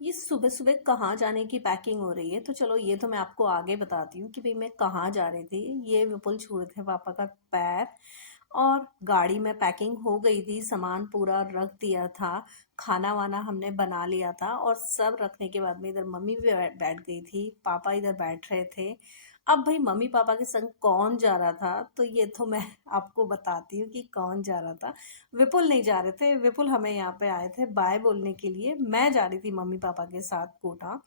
ये सुबह-सुबह कहाँ जाने की पैकिंग हो रही है, तो चलो ये तो मैं आपको आगे बताती हूँ कि भई मैं कहाँ जा रही थी। ये विपुल छू रहे थे पापा का पैर और गाड़ी में पैकिंग हो गई थी, सामान पूरा रख दिया था, खाना-वाना हमने बना लिया था और सब रखने के बाद में इधर मम्मी भी बैठ गई थी, पापा इधर बैठ रहे थे। अब भई मम्मी-पापा के संग कौन जा रहा था, तो ये तो मैं आपको बताती हूँ कि कौन जा रहा था। विपुल नहीं जा रहे थे, विपुल हमें यहाँ पे आए थे बाय बोलने के लिए। मैं जा रही थी मम्मी-पापा के साथ कोटा,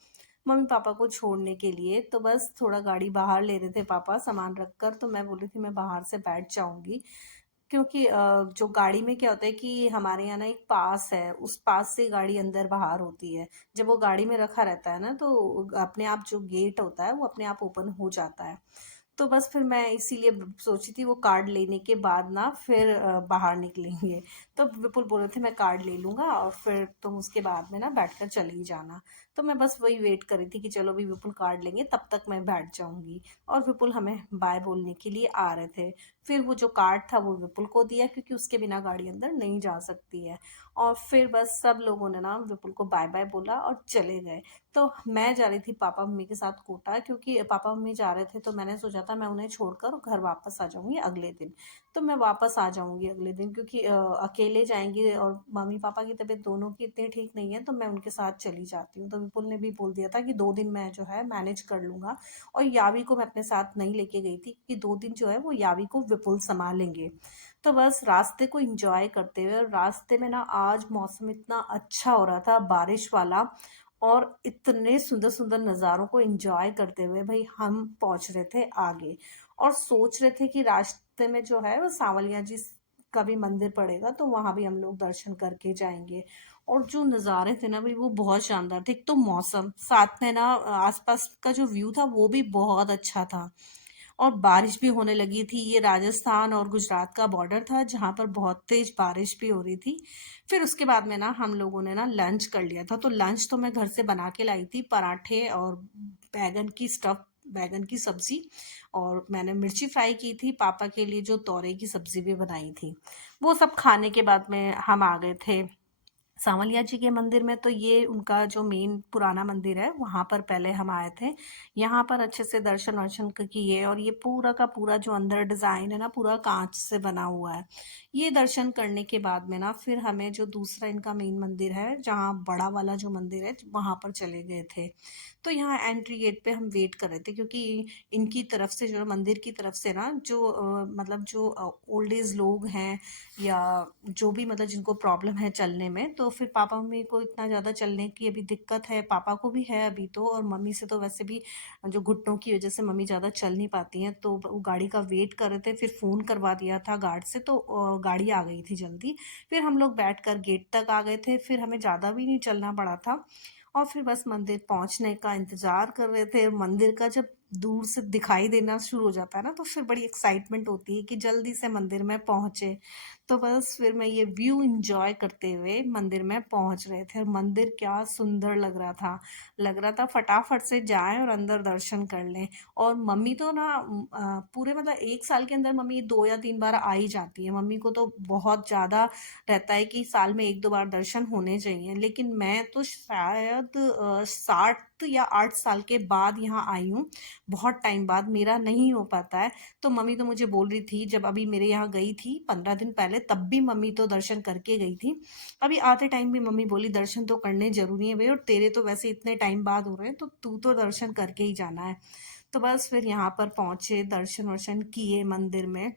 मम्मी-पापा को छोड़ने के लिए। तो बस थोड़ा गाड़ी बाहर ले रहे थे पापा सामान रख कर, तो मैं बोल रही थी मैं बाहर से बैठ जाऊँगी। क्योंकि जो गाड़ी में क्या होता है कि हमारे यहाँ ना एक पास है, उस पास से गाड़ी अंदर-बाहर होती है। जब वो गाड़ी में रखा रहता है ना, तो अपने आप जो गेट होता है, वो अपने आप ओपन हो जाता है। तो बस फिर मैं इसीलिए सोची थी वो कार्ड लेने के बाद ना फिर बाहर निकलेंगे। तो विपुल बोल रहे थे मैं कार्ड ले लूँगा और फिर तुम उसके बाद में ना बैठकर चली जाना। तो मैं बस वही वेट कर रही थी कि चलो अभी विपुल कार्ड लेंगे तब तक मैं बैठ जाऊँगी। और विपुल हमें बाय बोलने के लिए आ रहे थे। फिर वो जो कार्ड था वो विपुल को दिया क्योंकि उसके बिना गाड़ी अंदर नहीं जा सकती है। और फिर बस सब लोगों ने ना विपुल को बाय बाय बोला और चले गए। तो मैं जा रही थी पापा मम्मी के साथ कोटा क्योंकि पापा मम्मी जा रहे थे, तो मैंने सोचा था मैं उन्हें छोड़कर घर वापस आ जाऊंगी अगले दिन। तो मैं वापस आ जाऊंगी अगले दिन क्योंकि अकेले जाएंगे और मम्मी पापा की तबीयत दोनों की इतनी ठीक नहीं है, तो मैं उनके साथ चली जाती हूँ। तो विपुल ने भी बोल दिया था कि 2 दिन मैं जो है मैनेज कर लूंगा। और यावी को मैं अपने साथ नहीं लेके गई थी कि 2 दिन जो है वो यावी को विपुल संभालेंगे। तो बस रास्ते को एंजॉय करते हुए, और रास्ते में ना आज मौसम इतना अच्छा हो रहा था बारिश वाला, और इतने सुंदर सुंदर नज़ारों को एंजॉय करते हुए भाई हम पहुंच रहे थे आगे। और सोच रहे थे कि रास्ते में जो है वो सांवलिया जी का भी मंदिर पड़ेगा, तो वहां भी हम लोग दर्शन करके जाएंगे। और जो नज़ारे थे ना भाई वो बहुत शानदार थे। एक तो मौसम, साथ में ना आसपास का जो व्यू था वो भी बहुत अच्छा था। और बारिश भी होने लगी थी। ये राजस्थान और गुजरात का बॉर्डर था जहाँ पर बहुत तेज बारिश भी हो रही थी। फिर उसके बाद में ना हम लोगों ने ना लंच कर लिया था। तो लंच तो मैं घर से बना के लाई थी, पराठे और बैगन की सब्जी। और मैंने मिर्ची फ्राई की थी, पापा के लिए जो तोरई की सब्जी भी बनाई थी। वो सब खाने के बाद में हम आ गए थे सांवलिया जी के मंदिर में। तो ये उनका जो मेन पुराना मंदिर है वहां पर पहले हम आए थे। यहाँ पर अच्छे से दर्शन वर्शन किए, और ये पूरा का पूरा जो अंदर डिजाइन है ना पूरा कांच से बना हुआ है। ये दर्शन करने के बाद में ना फिर हमें जो दूसरा इनका मेन मंदिर है, जहाँ बड़ा वाला जो मंदिर है, वहां पर चले गए थे। तो यहाँ एंट्री गेट पे हम वेट कर रहे थे क्योंकि इनकी तरफ से जो मंदिर की तरफ से ना जो मतलब जो ओल्ड एज लोग हैं, या जो भी मतलब जिनको प्रॉब्लम है चलने में, तो फिर पापा मम्मी को इतना ज़्यादा चलने की अभी दिक्कत है, पापा को भी है अभी तो, और मम्मी से तो वैसे भी जो घुटनों की वजह से मम्मी ज़्यादा चल नहीं पाती हैं। तो वो गाड़ी का वेट कर रहे थे, फिर फ़ोन करवा दिया था गार्ड से, तो गाड़ी आ गई थी जल्दी। फिर हम लोग बैठ कर गेट तक आ गए थे, फिर हमें ज़्यादा भी नहीं चलना पड़ा था। और फिर बस मंदिर पहुंचने का इंतजार कर रहे थे। मंदिर का जब दूर से दिखाई देना शुरू हो जाता है ना, तो फिर बड़ी एक्साइटमेंट होती है कि जल्दी से मंदिर में पहुंचे। तो बस फिर मैं ये व्यू एंजॉय करते हुए मंदिर में पहुंच रहे थे, और मंदिर क्या सुंदर लग रहा था। लग रहा था फटाफट से जाएं और अंदर दर्शन कर लें। और मम्मी तो ना पूरे मतलब 1 साल के अंदर मम्मी 2 या 3 बार आ ही जाती है। मम्मी को तो बहुत ज़्यादा रहता है कि साल में 1-2 बार दर्शन होने चाहिए, लेकिन मैं तो शायद 7 या 8 साल के बाद यहाँ आई हूँ। बहुत टाइम बाद मेरा नहीं हो पाता है। तो मम्मी तो मुझे बोल रही थी, जब अभी मेरे यहाँ गई थी 15 दिन पहले, तब भी मम्मी तो दर्शन करके गई थी। अभी आते टाइम भी मम्मी बोली दर्शन तो करने जरूरी है भाई, और तेरे तो वैसे इतने टाइम बाद हो रहे हैं, तो तू तो दर्शन करके ही जाना है। तो बस फिर यहाँ पर पहुंचे, दर्शन वर्शन किए मंदिर में।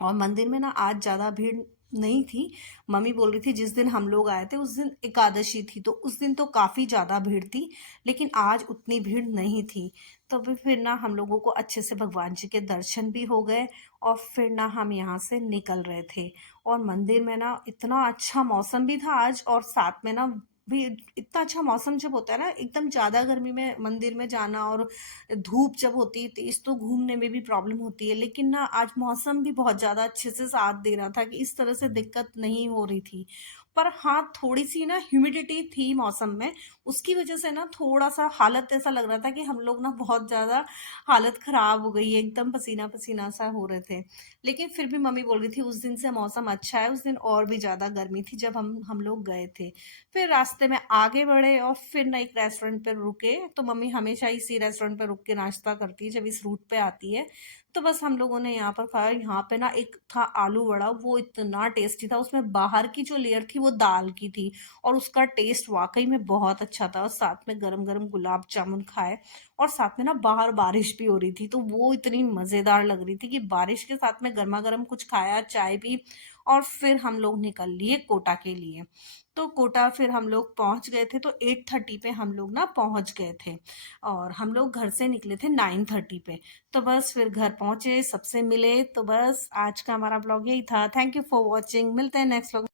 और मंदिर में ना आज ज़्यादा भीड़ नहीं थी। मम्मी बोल रही थी जिस दिन हम लोग आए थे उस दिन एकादशी थी, तो उस दिन तो काफ़ी ज़्यादा भीड़ थी, लेकिन आज उतनी भीड़ नहीं थी। तो फिर ना हम लोगों को अच्छे से भगवान जी के दर्शन भी हो गए। और फिर ना हम यहाँ से निकल रहे थे। और मंदिर में ना इतना अच्छा मौसम भी था आज, और साथ में ना भी इतना अच्छा मौसम जब होता है ना, एकदम ज़्यादा गर्मी में मंदिर में जाना, और धूप जब होती है तेज, तो घूमने में भी प्रॉब्लम होती है। लेकिन ना आज मौसम भी बहुत ज़्यादा अच्छे से साथ दे रहा था कि इस तरह से दिक्कत नहीं हो रही थी। पर हाँ, थोड़ी-सी ना ह्यूमिडिटी थी मौसम में, उसकी वजह से ना थोड़ा-सा हालत ऐसा लग रहा था कि हम लोग ना बहुत ज़्यादा हालत ख़राब हो गई है, एकदम पसीना-पसीना सा हो रहे थे। लेकिन फिर भी मम्मी बोल रही थी उस दिन से मौसम अच्छा है, उस दिन और भी ज़्यादा गर्मी थी जब हम लोग गए थे। फिर रास्ते में आगे बढ़े और फिर ना एक रेस्टोरेंट पे रुके, तो मम्मी हमेशा इसी रेस्टोरेंट पे रुक के नाश्ता करती है जब इस रूट पे आती है। तो बस हम लोगों ने यहाँ पर खाया, यहाँ पे ना एक था आलू वड़ा, वो इतना टेस्टी था, उसमें बाहर की जो लेयर थी वो दाल की थी और उसका टेस्ट वाक़ई में बहुत अच्छा था और साथ में गरम-गरम गुलाब जामुन खाए और साथ में ना बाहर बारिश भी हो रही थी, तो वो इतनी मज़ेदार लग रही थी कि बारिश के साथ में गरमा-गरम कुछ खाया, चाय पी और फिर हम लोग निकल लिए कोटा के लिए। तो कोटा फिर हम लोग पहुँच गए थे, तो 8:30 पे हम लोग ना पहुँच गए थे और हम लोग घर से निकले थे 9:30 पे। तो बस फिर घर पहुँचे, सबसे मिले, तो बस आज का हमारा ब्लॉग यही था। थैंक यू फॉर वॉचिंग, मिलते हैं नेक्स्ट व्लॉग